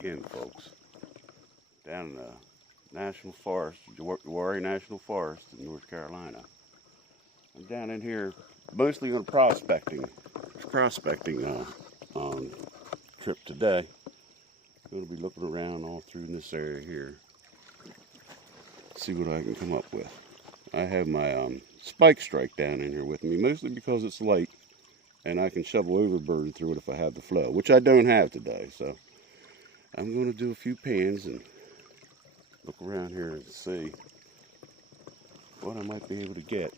again, folks, down in the National Forest, Uhwarrie National Forest in North Carolina. I'm down in here mostly on a prospecting trip today. I'm going to be looking around all through this area here, see what I can come up with. I have my spike strike down in here with me, mostly because it's light and I can shovel overburden through it if I have the flow, which I don't have today. So I'm going to do a few pans and look around here and see what I might be able to get,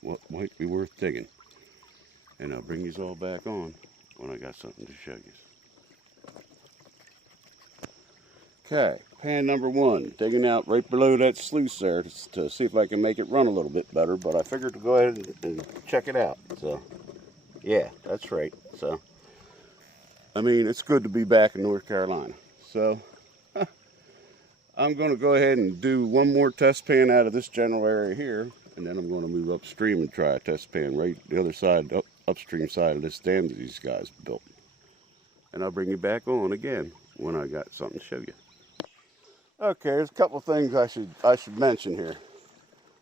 what might be worth digging. And I'll bring these all back on when I got something to show you. Okay, pan number one, digging out right below that sluice there to see if I can make it run a little bit better, but I figured to go ahead and check it out. So, yeah, that's right. So, I mean, it's good to be back in North Carolina. So, I'm going to go ahead and do one more test pan out of this general area here, and then I'm going to move upstream and try a test pan right the other side, upstream side of this dam that these guys built. And I'll bring you back on again when I got something to show you. Okay, there's a couple of things I should mention here.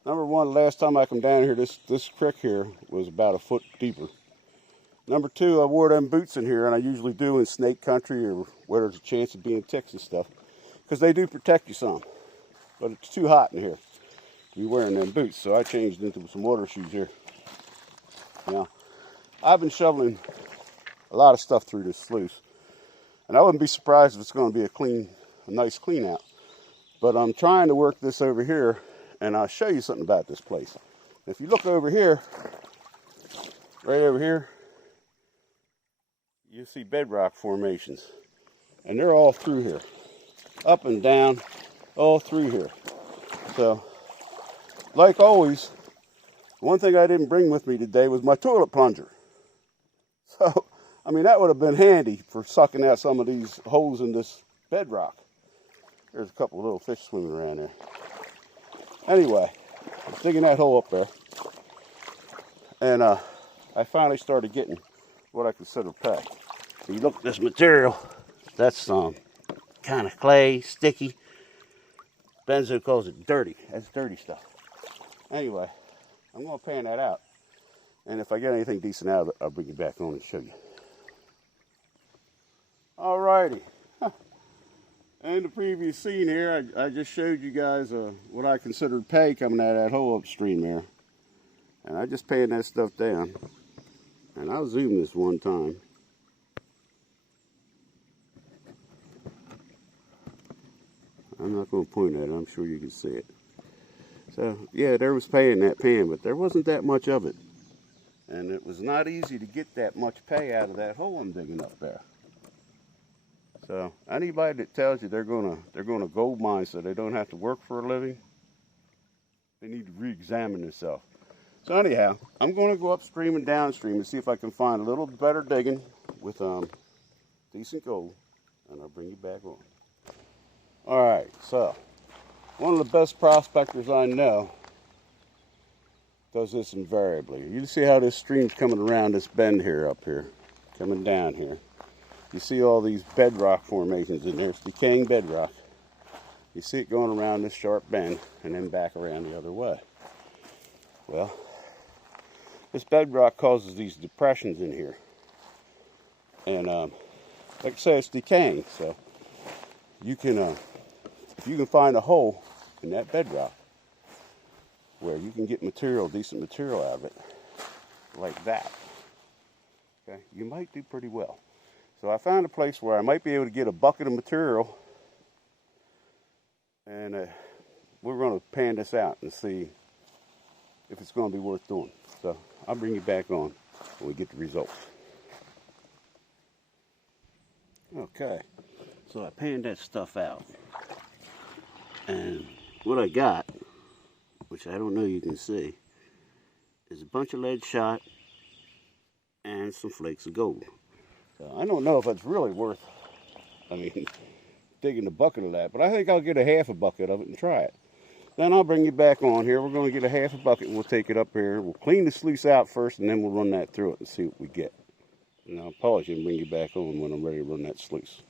Number one, last time I come down here, this creek here was about a foot deeper. Number two, I wore them boots in here, and I usually do in snake country or where there's a chance of being ticks and stuff, because they do protect you some. But it's too hot in here to be wearing them boots, so I changed into some water shoes here. Now, I've been shoveling a lot of stuff through this sluice, and I wouldn't be surprised if it's going to be a nice clean out. But I'm trying to work this over here, and I'll show you something about this place. If you look over here, right over here, you see bedrock formations. And they're all through here, up and down, all through here. So, like always, one thing I didn't bring with me today was my toilet plunger. So, I mean, that would have been handy for sucking out some of these holes in this bedrock. There's a couple of little fish swimming around there. Anyway, I was digging that hole up there. And I finally started getting what I consider pay. So you look at this material, that's kind of clay, sticky. Benzo calls it dirty. That's dirty stuff. Anyway, I'm going to pan that out. And if I get anything decent out of it, I'll bring you back on and show you. Alrighty. In the previous scene here, I just showed you guys what I considered pay coming out of that hole upstream there. And I just panned that stuff down. And I'll zoom this one time. I'm not going to point at it, I'm sure you can see it. So, yeah, there was pay in that pan, but there wasn't that much of it. And it was not easy to get that much pay out of that hole I'm digging up there. So anybody that tells you they're gonna gold mine so they don't have to work for a living, they need to re-examine themselves. So anyhow, I'm going to go upstream and downstream and see if I can find a little better digging with decent gold, and I'll bring you back on. All right, so one of the best prospectors I know does this invariably. You see how this stream's coming around this bend here up here, coming down here. You see all these bedrock formations in there. It's decaying bedrock. You see it going around this sharp bend and then back around the other way. Well, this bedrock causes these depressions in here. And like I say, it's decaying. So you can, if you can find a hole in that bedrock where you can get decent material out of it, like that, okay, you might do pretty well. So I found a place where I might be able to get a bucket of material, and we're going to pan this out and see if it's going to be worth doing. So I'll bring you back on when we get the results. Okay, so I panned that stuff out, and what I got, which I don't know you can see, is a bunch of lead shot and some flakes of gold. I don't know if it's really worth, digging a bucket of that, but I think I'll get a half a bucket of it and try it. Then I'll bring you back on here. We're going to get a half a bucket and we'll take it up here. We'll clean the sluice out first and then we'll run that through it and see what we get. And I'll polish it and bring you back on when I'm ready to run that sluice.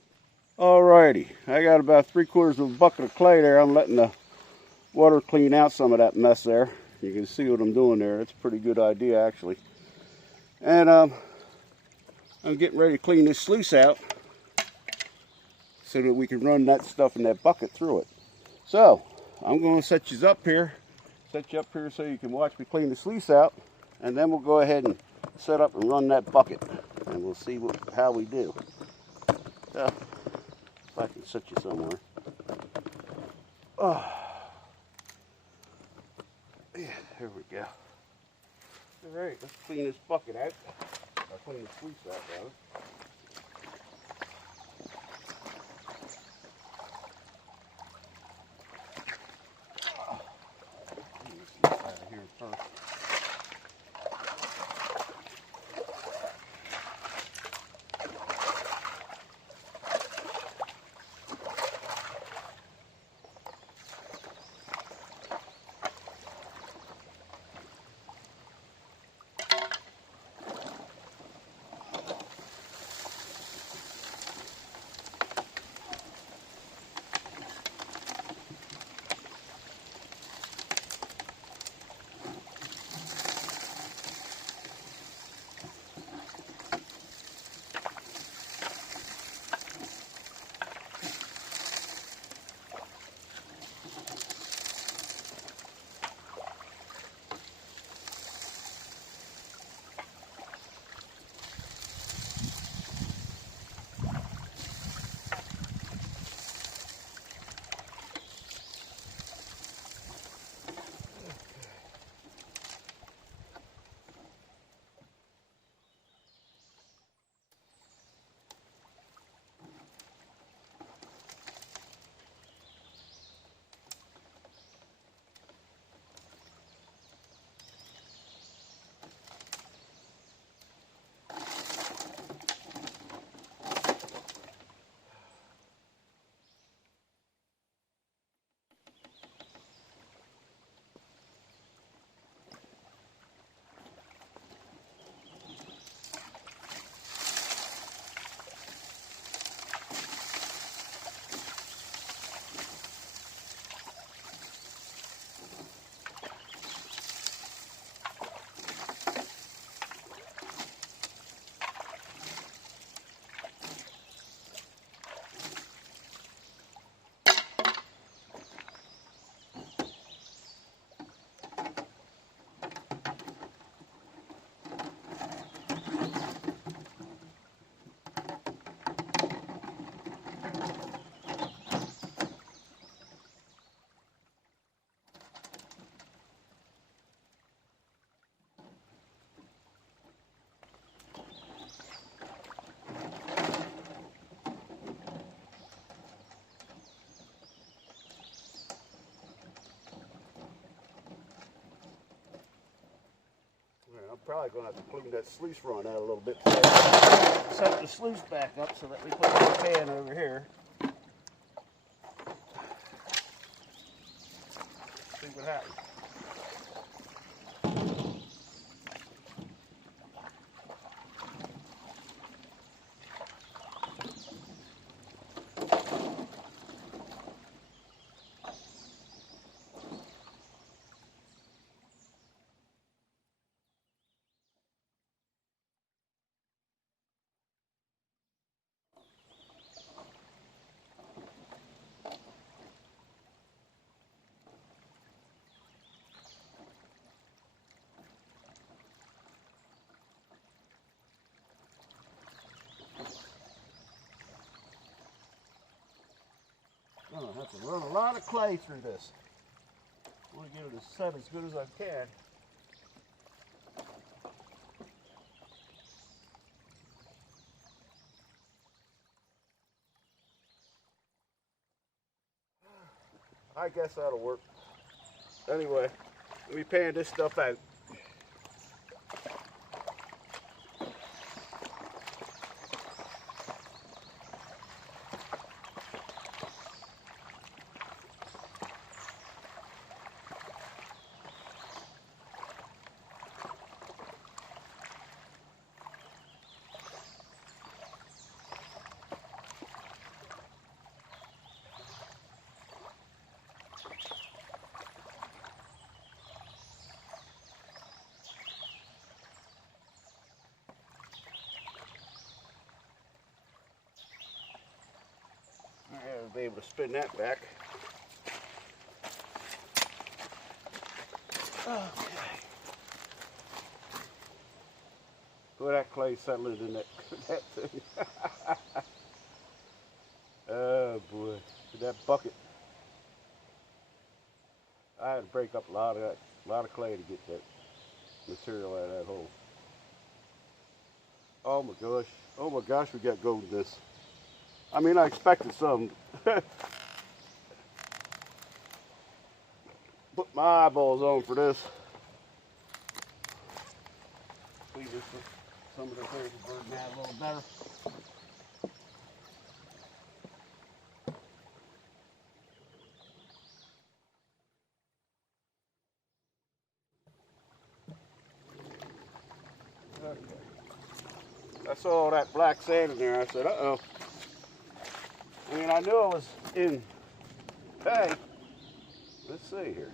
Alrighty, I got about 3/4 of a bucket of clay there. I'm letting the water clean out some of that mess there. You can see what I'm doing there. That's a pretty good idea, actually. And I'm getting ready to clean this sluice out so that we can run that stuff in that bucket through it. So I'm going to set you up here so you can watch me clean the sluice out, and then we'll go ahead and set up and run that bucket, and we'll see how we do. So if I can set you somewhere. Oh, yeah, there we go. All right, let's clean this bucket out. I'll clean the sluice out, rather. Out of here first. I'm probably going to have to clean that sluice run out a little bit. Set the sluice back up so that we put the pan over here. See what happens. I'm going to have to run a lot of clay through this. I want to get it set as good as I can. I guess that'll work. Anyway, let me pan this stuff out. to be able to spin that back. Okay. Boy, that clay settling in that, that thing. Oh boy, that bucket. I had to break up a lot of clay to get that material out of that hole. Oh my gosh. Oh my gosh, we got gold in this. I mean, I expected some. Put my eyeballs on for this. Clean this with some of the crazy bird now a little better. Okay. I saw all that black sand in there. I said, uh-oh. I mean, I knew I was in pay. Let's see here.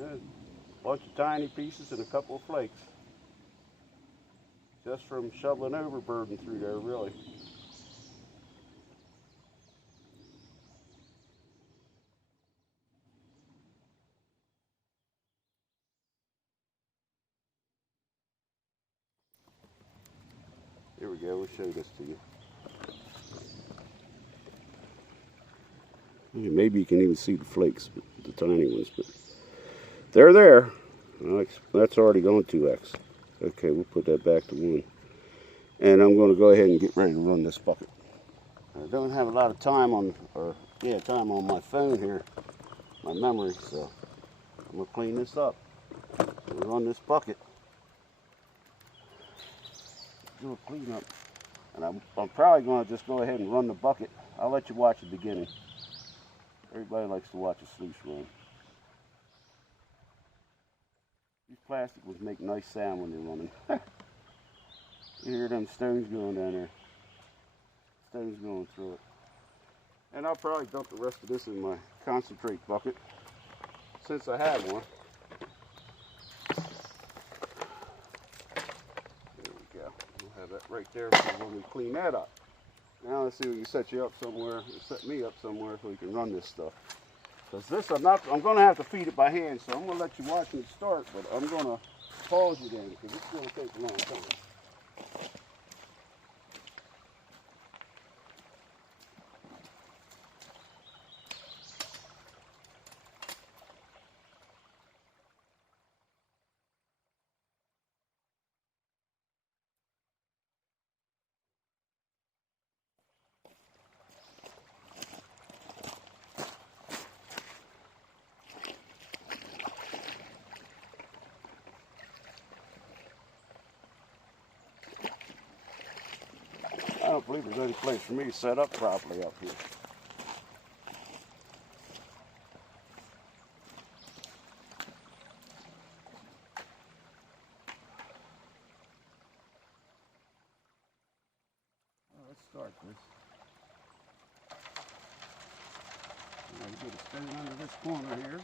A bunch of tiny pieces and a couple of flakes. Just from shoveling overburden through there, really. Here we go, we'll show this to you. Maybe you can even see the flakes, the tiny ones, but they're there. That's already gone 2x. Okay, we'll put that back to 1. And I'm going to go ahead and get ready to run this bucket. I don't have a lot of time on, time on my phone here, my memory, so I'm going to clean this up and run this bucket. Do a cleanup. And I'm probably going to just go ahead and run the bucket. I'll let you watch the beginning. Everybody likes to watch a sluice run. These plastic ones make nice sound when they're running. You hear them stones going down there. Stones going through it. And I'll probably dump the rest of this in my concentrate bucket, since I have one. There we go. We'll have that right there for when we clean that up. Now let's see if we can set you up somewhere, set me up somewhere so we can run this stuff. Because this, I'm going to have to feed it by hand, so I'm going to let you watch it start, but I'm going to pause you then, because it's going to take a long time. I don't believe there's any place for me to set up properly up here. Let's start this. Get a stone under this corner here.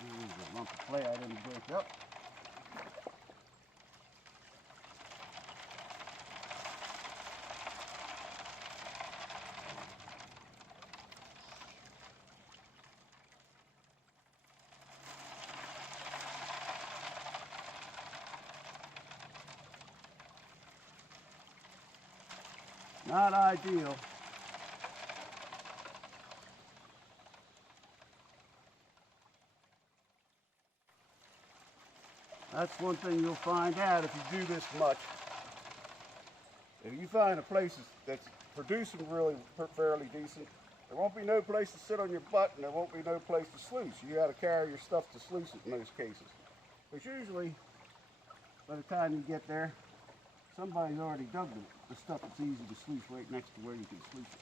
There's a lump of clay I didn't break up. Not ideal. That's one thing you'll find out if you do this much. If you find a place that's producing really fairly decent, there won't be no place to sit on your butt and there won't be no place to sluice. You got to carry your stuff to sluice it in most cases. Because usually, by the time you get there, somebody's already dug the stuff that's easy to sluice right next to where you can sluice it.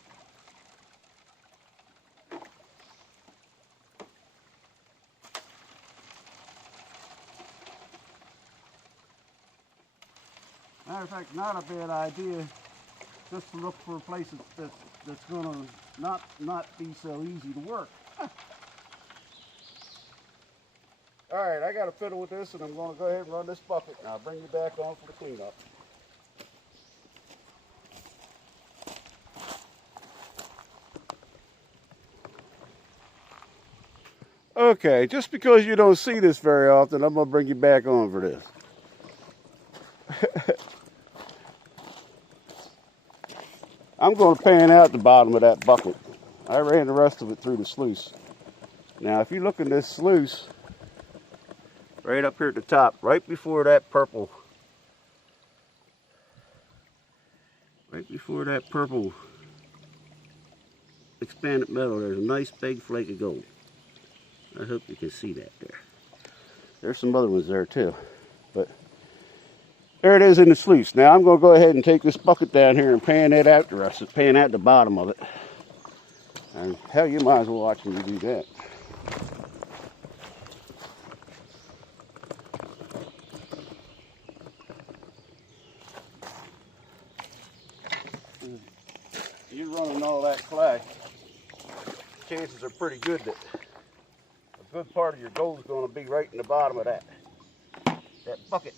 Matter of fact, not a bad idea just to look for a place that's going to not be so easy to work. All right, I got to fiddle with this, and I'm going to go ahead and run this bucket, and I'll bring you back on for the cleanup. Okay, just because you don't see this very often, I'm going to bring you back on for this. I'm going to pan out the bottom of that bucket. I ran the rest of it through the sluice. Now, if you look in this sluice, right up here at the top, right before that purple expanded metal, there's a nice big flake of gold. I hope you can see that there. There's some other ones there too, but there it is in the sluice. Now I'm going to go ahead and take this bucket down here and pan it out the rest of it, pan out the bottom of it. And hell, you might as well watch me do that. You're running all that clay, chances are pretty good that a good part of your gold is going to be right in the bottom of that bucket.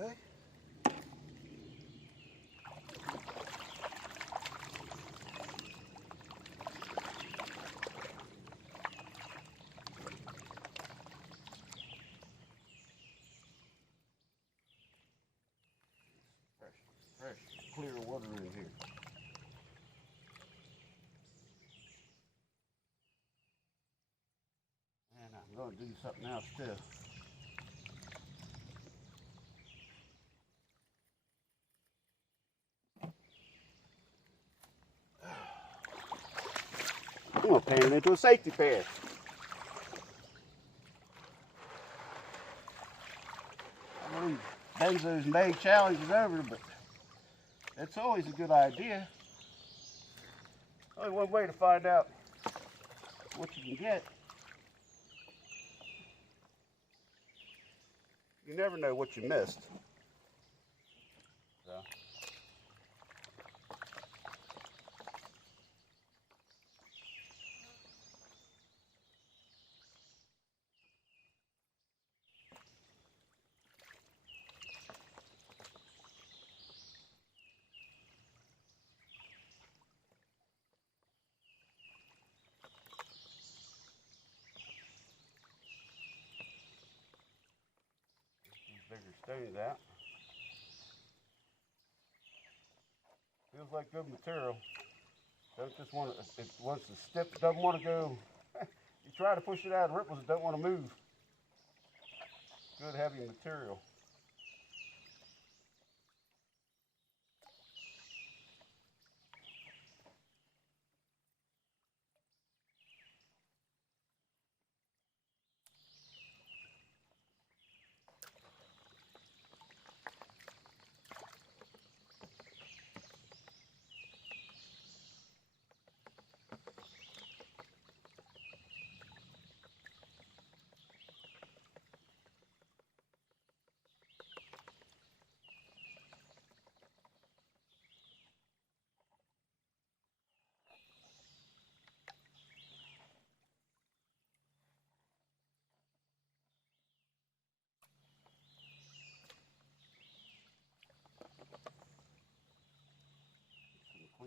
Okay. Fresh, clear water in here. And I'm going to do something else too. I'm going to pan it into a safety pan. I believe Benzo's May challenge is over, but it's always a good idea. Only one way to find out what you can get. You never know what you missed. So. Bigger stones out. Feels like good material. Don't just want to, it wants to step, it doesn't want to go. You try to push it out of ripples, it don't want to move. Good heavy material.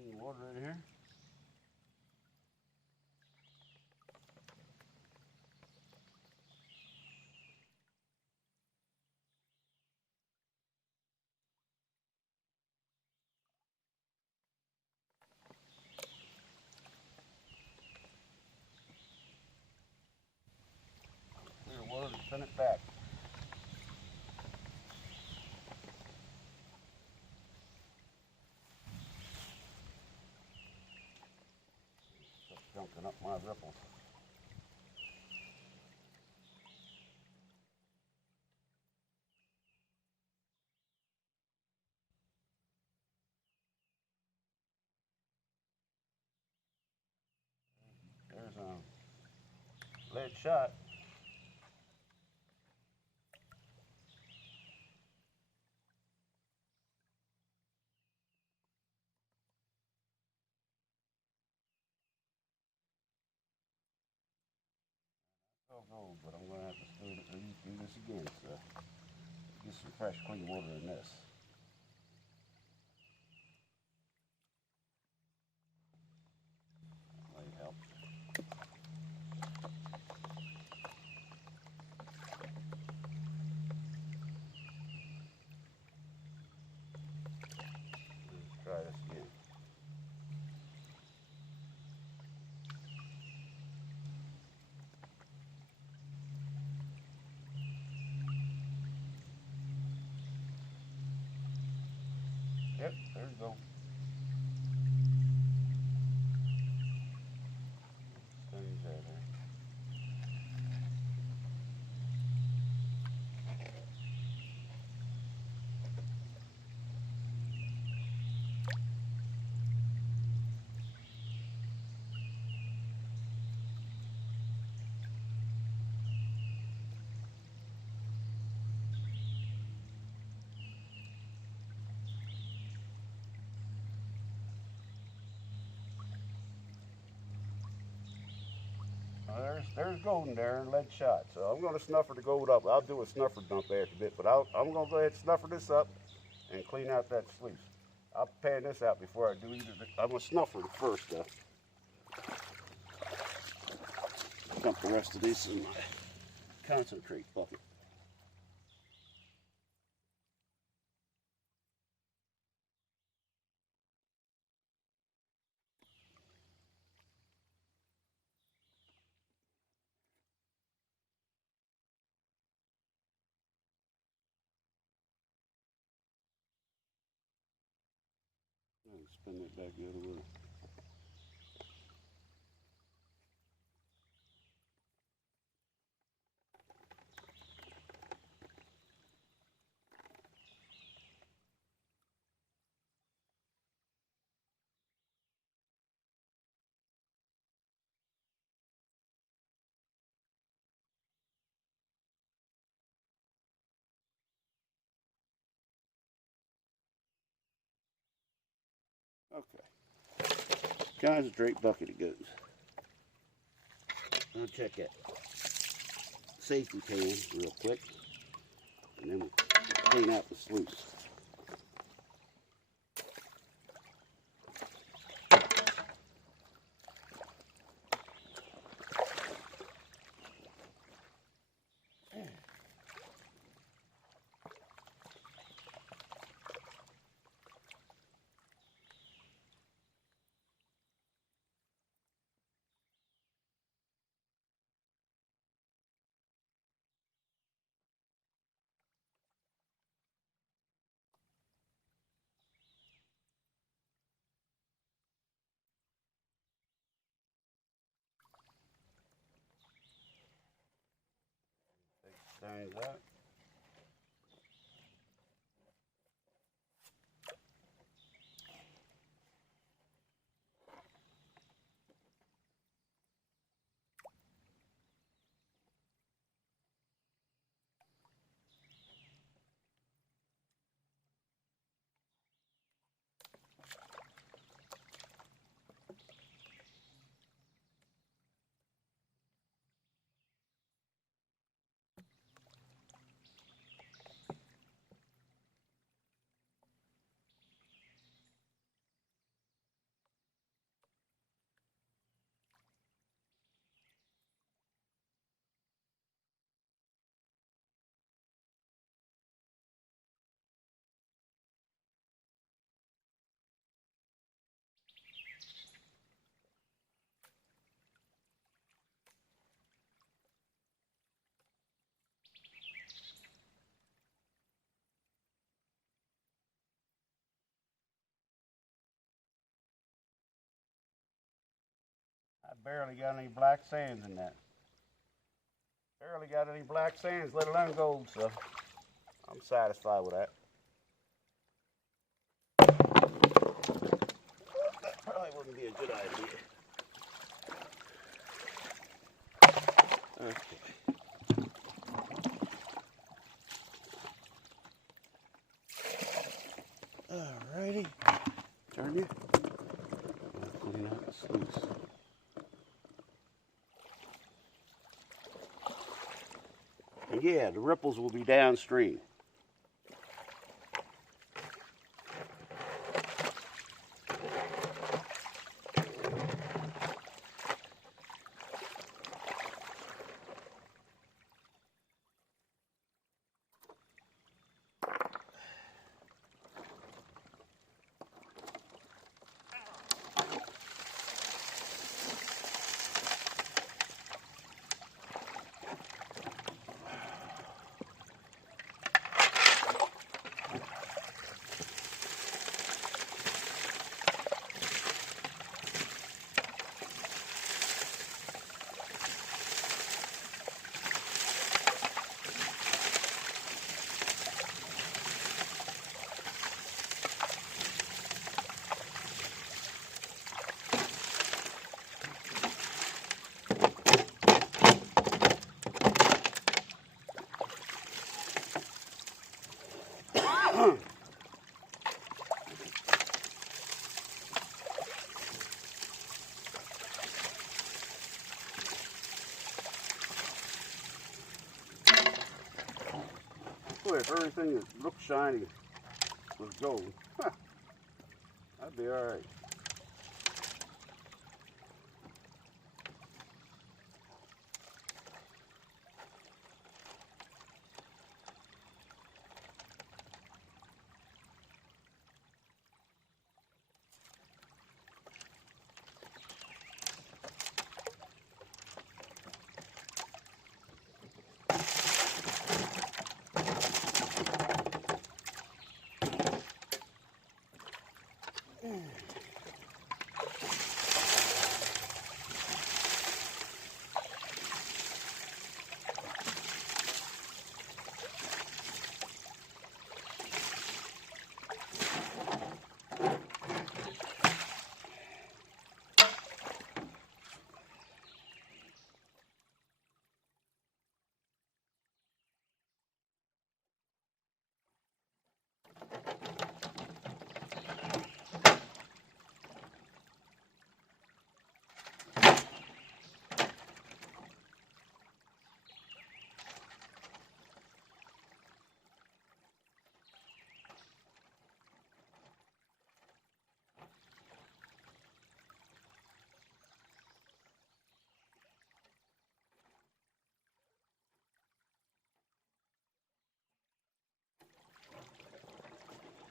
clean water in here. Clear water and send it back. Just junking up my ripples. There's a lead shot. Oh, gold, but I'm going to have to do this again, so get some fresh, clean water in this. That might help. Let's try this again. Yep, there you go. Stains out there. There's gold in there, lead shot. So I'm going to snuffer the gold up. I'll do a snuffer dump after a bit, but I'm going to go ahead and snuffer this up and clean out that sluice. I'll pan this out before I do either. I'm going to snuffer it first, though. Dump the rest of this in my concentrate bucket. And spin that back the other way. Okay. Concentrate bucket it goes. I'll check that safety pan real quick, and then we'll clean out the sluice. Stains out. barely got any black sands in that. Barely got any black sands, let alone gold, so I'm satisfied with that. That probably wouldn't be a good idea. Okay. Alrighty. Turn it. Clean out the sluice. And yeah, the ripples will be downstream. Boy, if everything that looked shiny was gold, I'd be all right.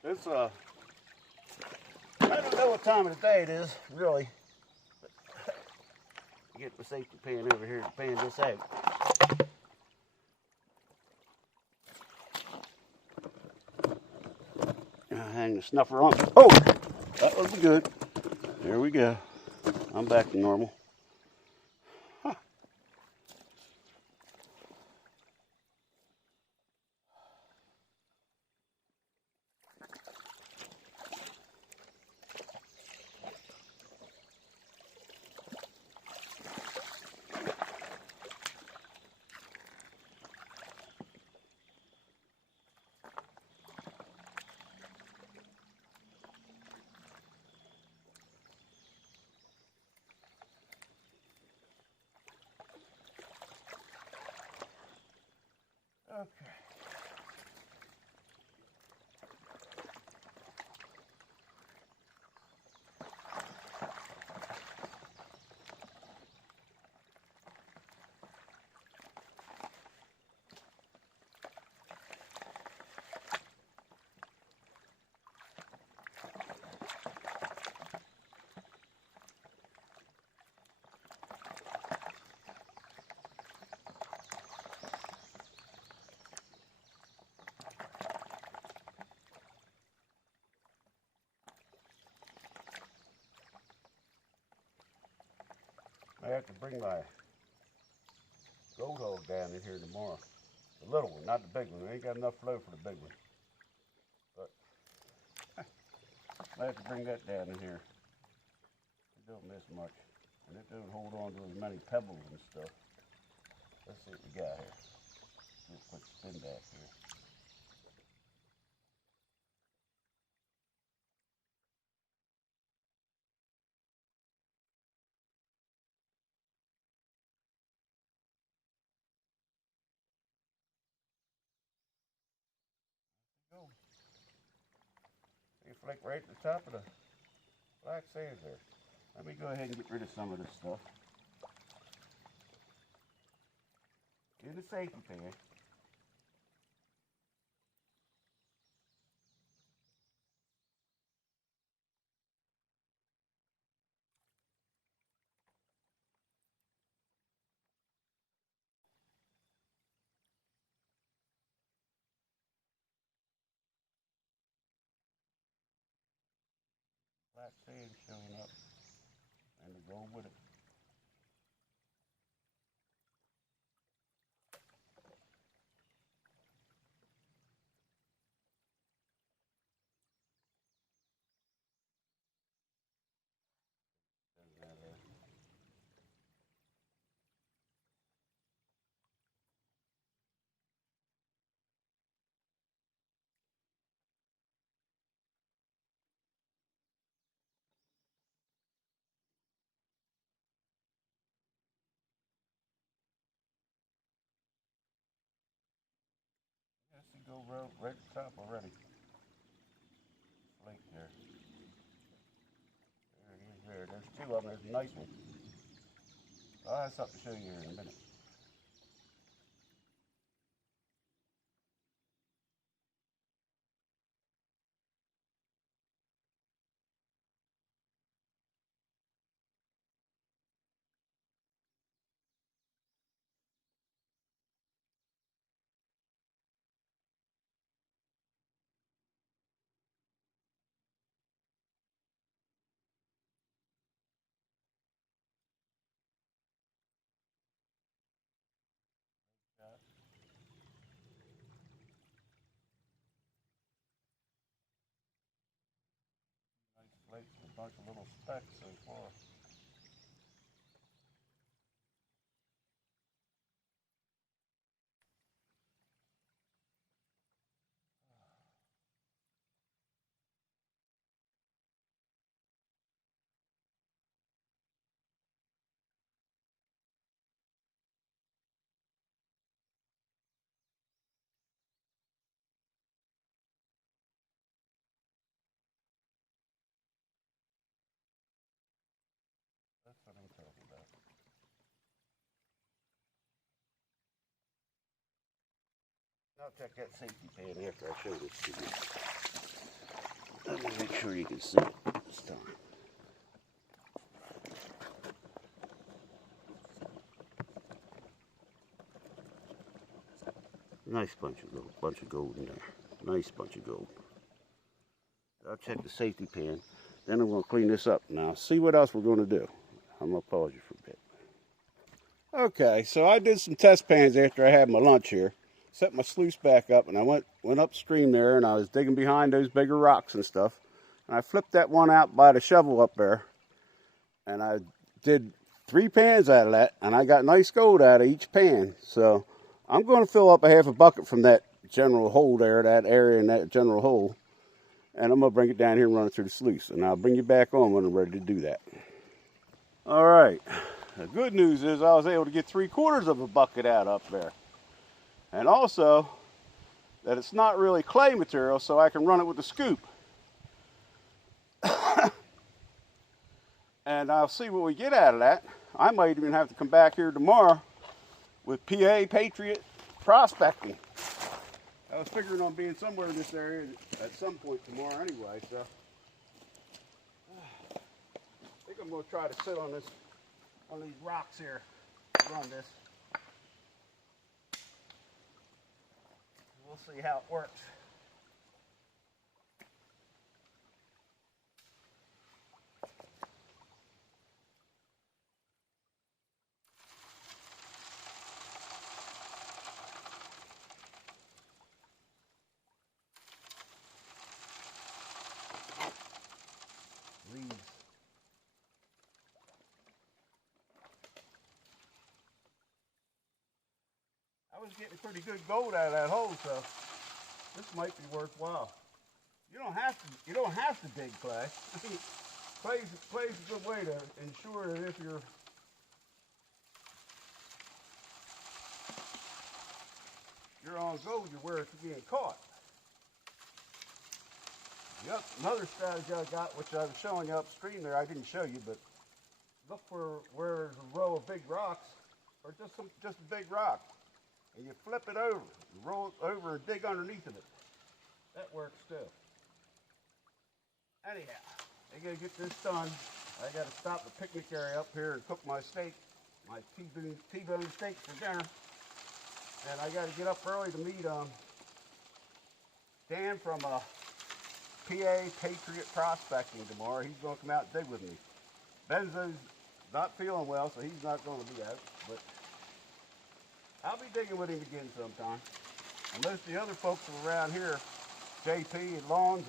It's I don't know what time of the day it is, really. Get the safety pan over here to pan this out. Hang the snuffer on. Oh, that was good. There we go. I'm back to normal. Huh. Okay. have to bring my goat hog down in here tomorrow. The little one, not the big one. We ain't got enough flow for the big one. But I have to bring that down in here. It don't miss much. And it don't hold on to as many pebbles and stuff. Let's see what we got here. Do a quick spin back here. Go. See, flake right at the top of the black sand there. Let me go ahead and get rid of some of this stuff. In the safety pan. Black sand showing up and to go with it. Yes, you go right at the top already. Flake there. There it is there. There's two of them. There's a nice one. I'll have something to show you here in a minute. Nice flakes with a bunch of little specks so far. That's what I'm talking about. I'll check that safety pan after I show this to you. Let me make sure you can see it this time. Nice bunch of gold in there. Nice bunch of gold. I'll check the safety pan. Then I'm going to clean this up. Now, see what else we're going to do. I'm going to pause you for a bit. Okay, so I did some test pans after I had my lunch here. Set my sluice back up, and I went upstream there, and I was digging behind those bigger rocks and stuff. And I flipped that one out by the shovel up there. And I did 3 pans out of that, and I got nice gold out of each pan. So I'm going to fill up a half a bucket from that general hole there, that area in that general hole. And I'm going to bring it down here and run it through the sluice. And I'll bring you back on when I'm ready to do that. All right. The good news is I was able to get 3/4 of a bucket out up there. And also that it's not really clay material, so I can run it with a scoop. And I'll see what we get out of that. I might even have to come back here tomorrow with PA Patriot prospecting. I was figuring on being somewhere in this area at some point tomorrow anyway, so I think I'm going to try to sit on these rocks here to run this. We'll see how it works. was getting pretty good gold out of that hole, so this might be worthwhile. You don't have to dig clay. Clay's a good way to ensure that if you're on gold, you're where it's getting caught. Yep, another strategy I got, which I was showing you upstream there, I didn't show you, but look for where there's a row of big rocks, or just a big rock, and you flip it over, you roll it over and dig underneath of it. That works too. Anyhow, I gotta get this done. I gotta stop the picnic area up here and cook my steak, my T-bone steak for dinner. And I gotta get up early to meet Dan from PA Patriot Prospecting tomorrow. He's gonna come out and dig with me. Benzo's not feeling well, so he's not gonna be out, but I'll be digging with him again sometime. And most of the other folks around here, JP and Lawns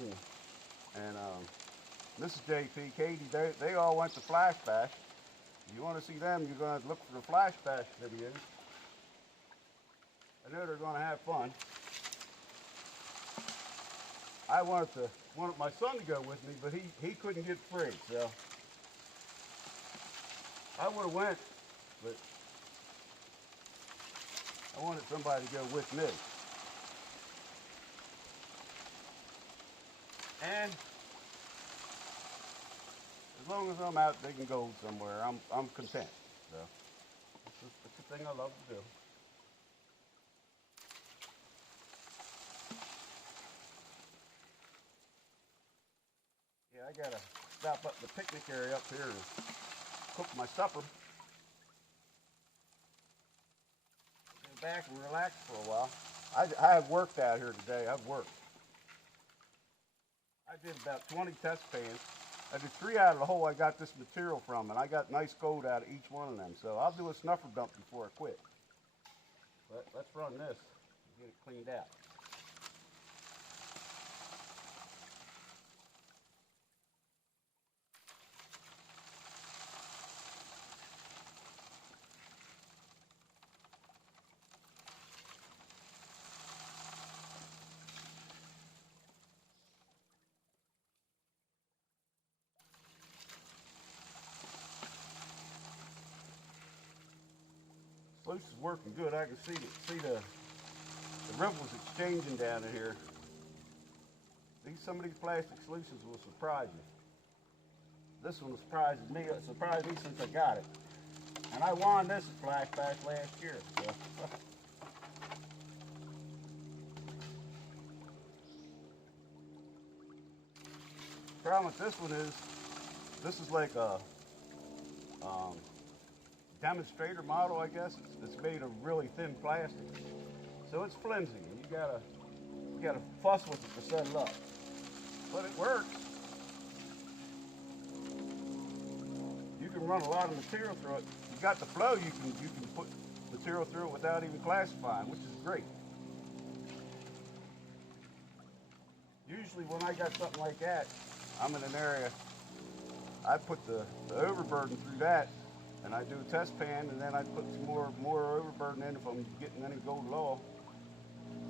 and Mrs. JP, Katie, they all went to Flash Bash. If you want to see them, you're going to look for the Flash Bash videos. I know they're going to have fun. I wanted my son to go with me, but he couldn't get free, so I would have went, but I wanted somebody to go with me. And as long as I'm out digging gold somewhere, I'm content. So it's a thing I love to do. Yeah, I gotta stop up the picnic area up here and cook my supper. Get back and relax for a while. I have worked out here today. I've worked. I did about 20 test pans. I did 3 out of the hole I got this material from, and I got nice gold out of each one of them. So I'll do a snuffer dump before I quit. But let's run this and get it cleaned out. Sluice is working good. I can see the ripples exchanging down in here. Some of these plastic sluices will surprise you. This one surprised me. It surprised me since I got it. And I won this at Flash Bash last year. So. The problem with this one is, this is like a demonstrator model, I guess. It's made of really thin plastic, so it's flimsy, and you gotta fuss with it to set it up. But it works. You can run a lot of material through it. You got the flow. You can put material through it without even classifying, which is great. Usually, when I got something like that, I'm in an area. I put the overburden through that, and I do a test pan, and then I put some more overburden in if I'm getting any gold at all.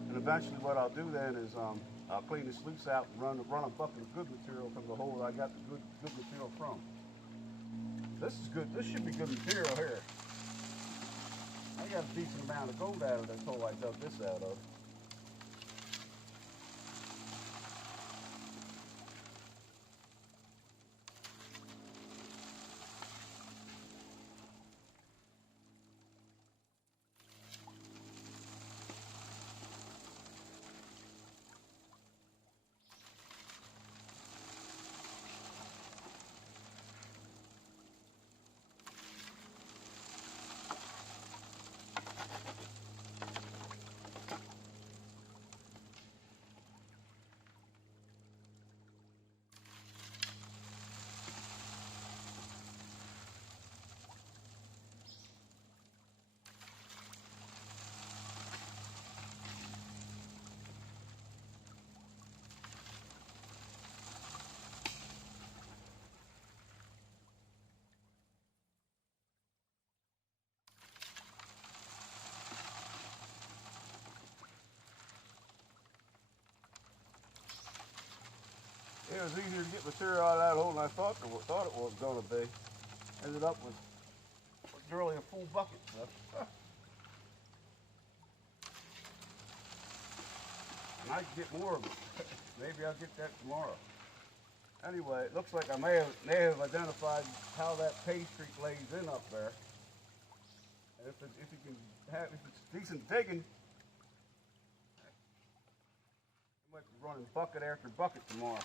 And eventually what I'll do then is I'll clean the sluice out and run a bucket of good material from the hole I got the good material from. This is good. This should be good material here. I got a decent amount of gold out of this hole I dug this out of. it was easier to get material out of that hole than I thought it was going to be. Ended up with nearly a full bucket. So. I might get more of it. Maybe I'll get that tomorrow. Anyway, it looks like I may have identified how that pay streak lays in up there. And if it's decent digging, I might be running bucket after bucket tomorrow.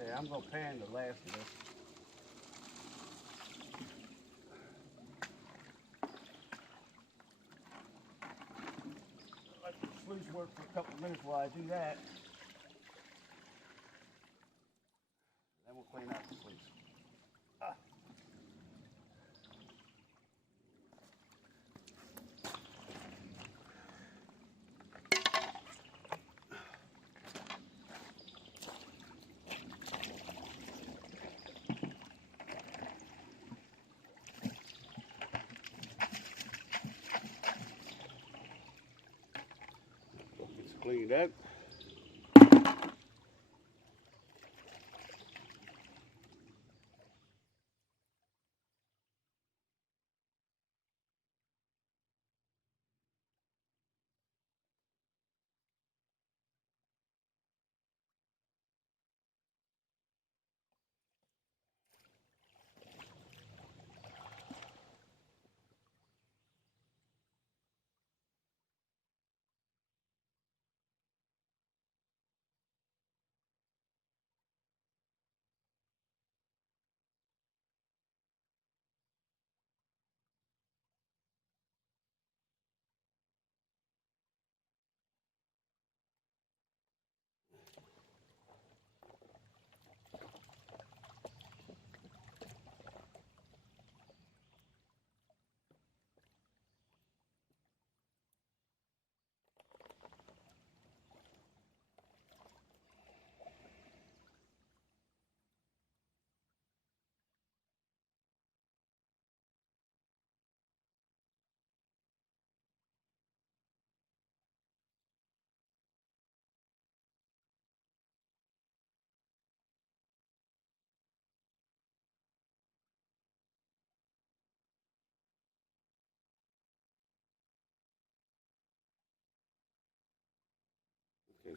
Okay, I'm going to pan the last of this. Let the sluice work for a couple of minutes while I do that. Then we'll clean out the sluice. It's cleaned out.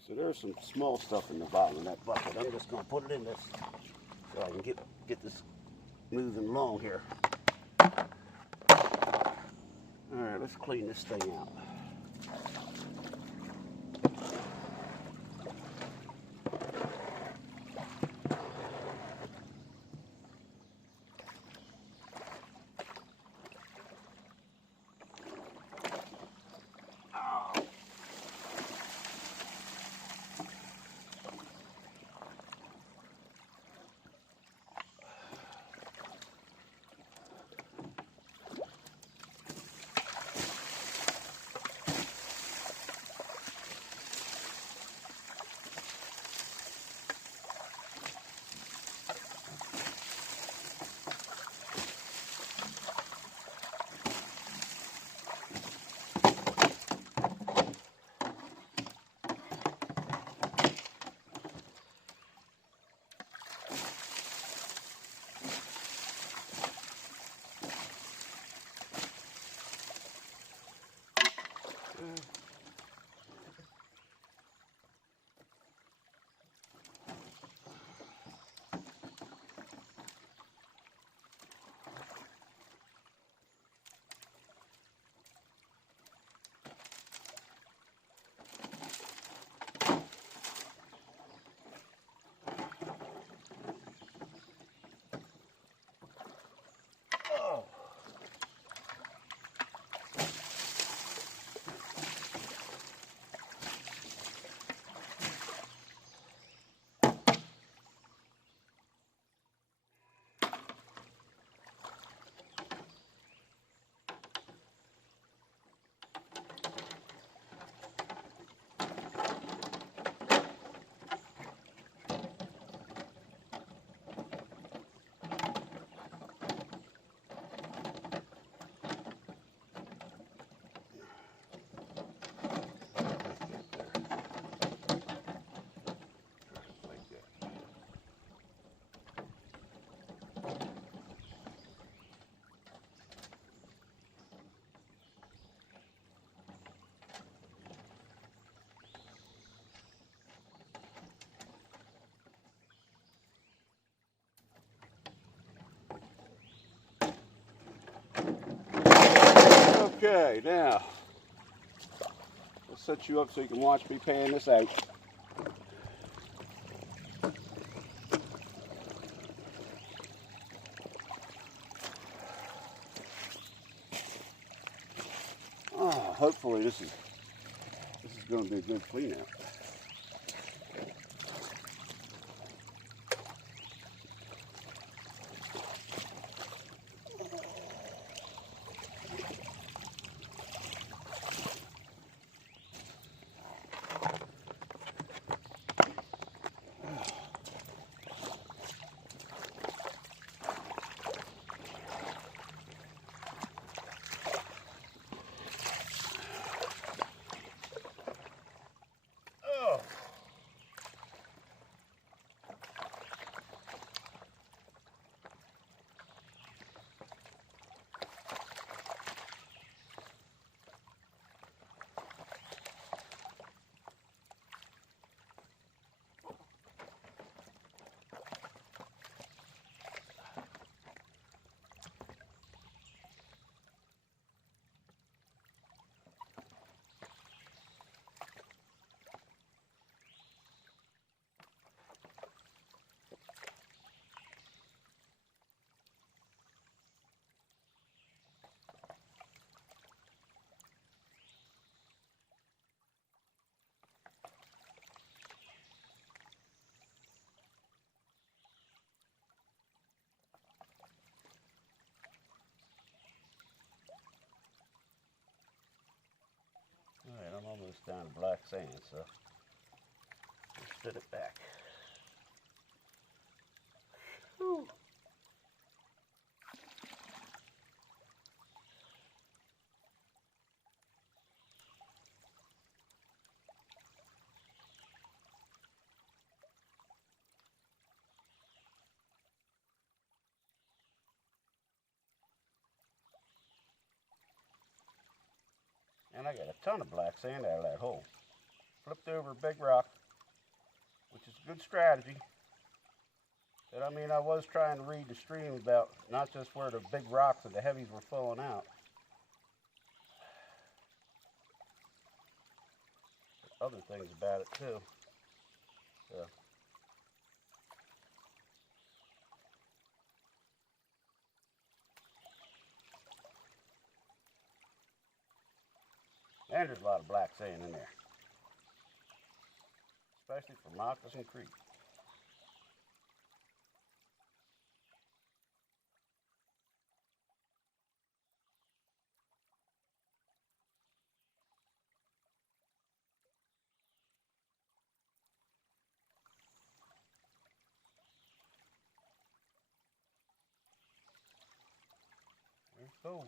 So there's some small stuff in the bottom of that bucket. I'm just going to put it in this so I can get this moving along here. All right, let's clean this thing out. Okay, now let's set you up so you can watch me pan this out. Oh, hopefully this is going to be a good clean out. All right, I'm almost down to black sand, so let's fit it back. Whew. And I got a ton of black sand out of that hole. flipped over a big rock, which is a good strategy. But I mean, I was trying to read the stream about not just where the big rocks and the heavies were falling out, but other things about it too. So. And there's a lot of black sand in there, especially for Moccasin Creek. There's gold.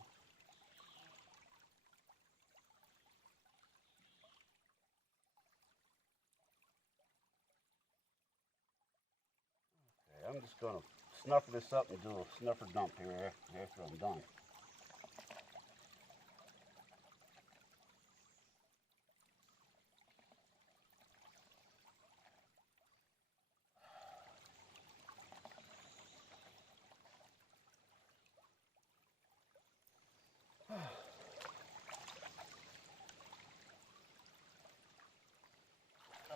Okay, I'm just going to snuffer this up and do a snuffer dump here after I'm done.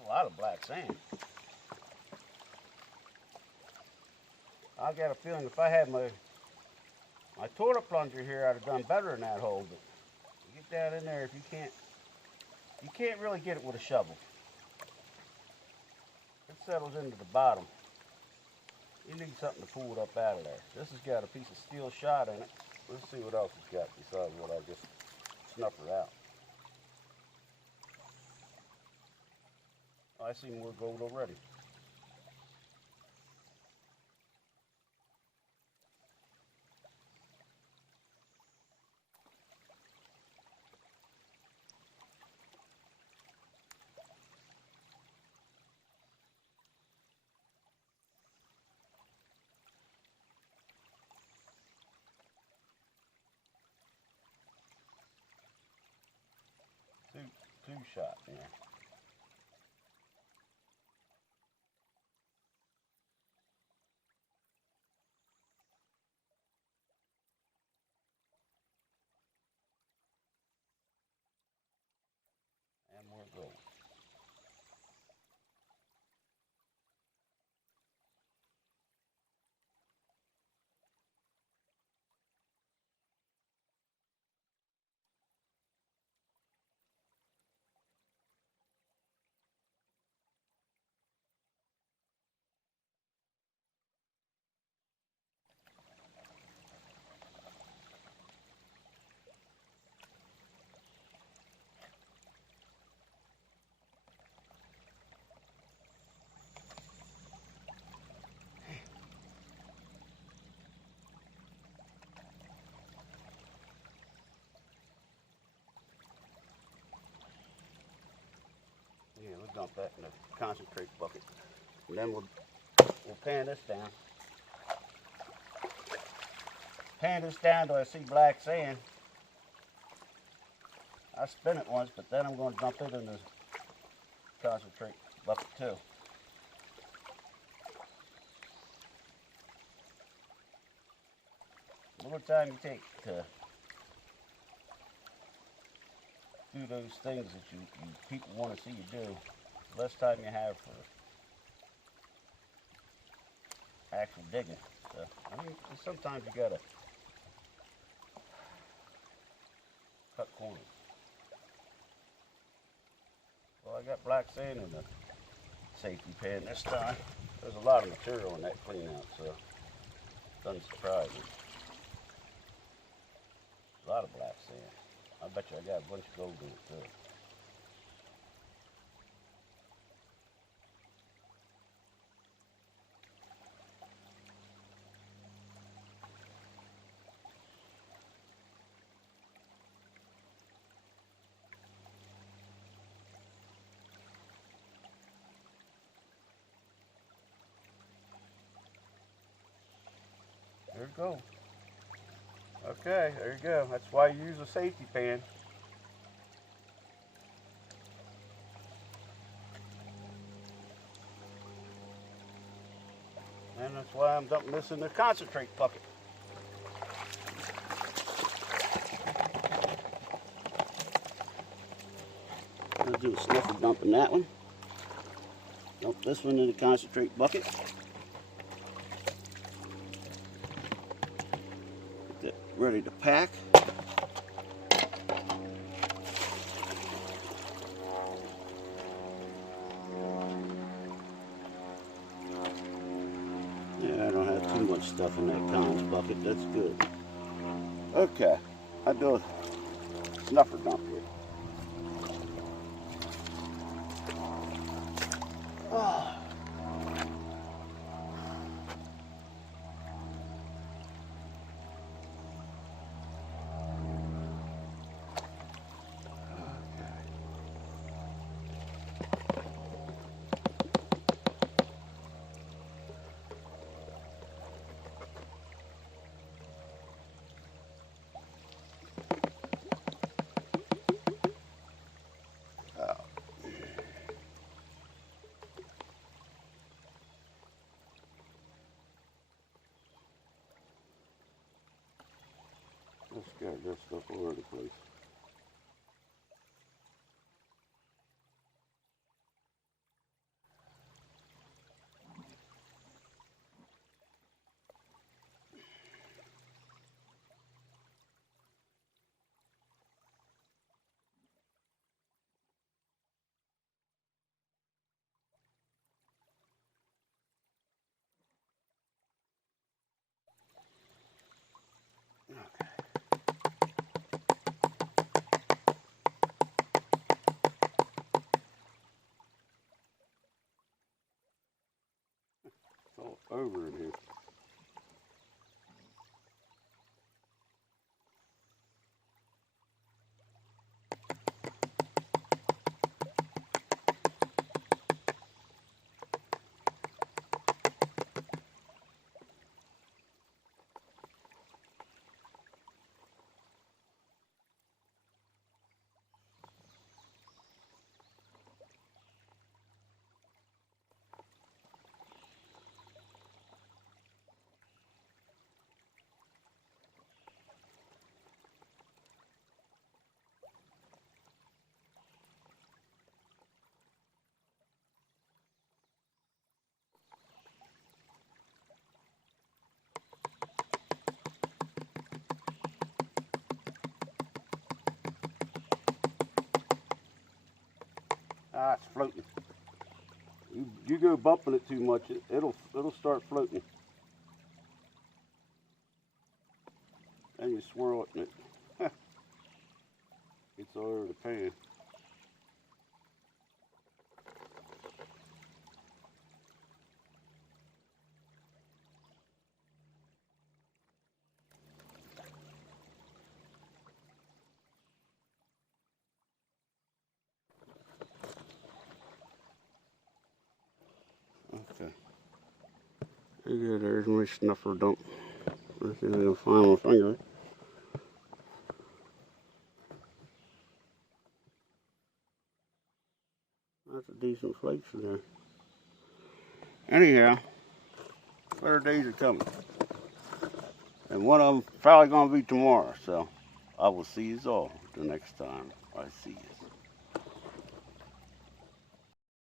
A lot of black sand. I got a feeling if I had my toilet plunger here, I'd have done better in that hole. But you get that in there, if you can't really get it with a shovel. It settles into the bottom. You need something to pull it up out of there. This has got a piece of steel shot in it. Let's see what else it's got besides what I just snuffered out. Oh, I see more gold already. Two shot, yeah. And more gold. Yeah, we'll dump that in the concentrate bucket. And then we'll pan this down. Pan this down till I see black sand. I spin it once, but then I'm going to dump it in the concentrate bucket too. The more time you take to do those things that you people want to see you do, the less time you have for actual digging. So, I mean, sometimes you gotta cut corners. Well, I got black sand in the safety pan this time. There's a lot of material in that clean out, so it doesn't surprise me. A lot of black sand. I bet you I got a bunch of gold in it too. There you go. Okay, there you go. That's why you use a safety pan. And that's why I'm dumping this in the concentrate bucket. I'll do a sniffer dump in that one. Dump this one in the concentrate bucket. Get that ready to pack. Yeah, I don't have too much stuff in that cons bucket. That's good. Okay, I'll do a snuffer dump here. Oh. Let's get this stuff all over the place. Okay. It's all over in here. Ah, it's floating. You go bumping it too much, it'll start floating. And you swirl it and it gets all over the pan. Okay. Okay, there's my snuffer dump. Let's see if I can find my finger. That's a decent flakes in there. Anyhow, better days are coming. And one of them probably going to be tomorrow. So I will see you all the next time I see you.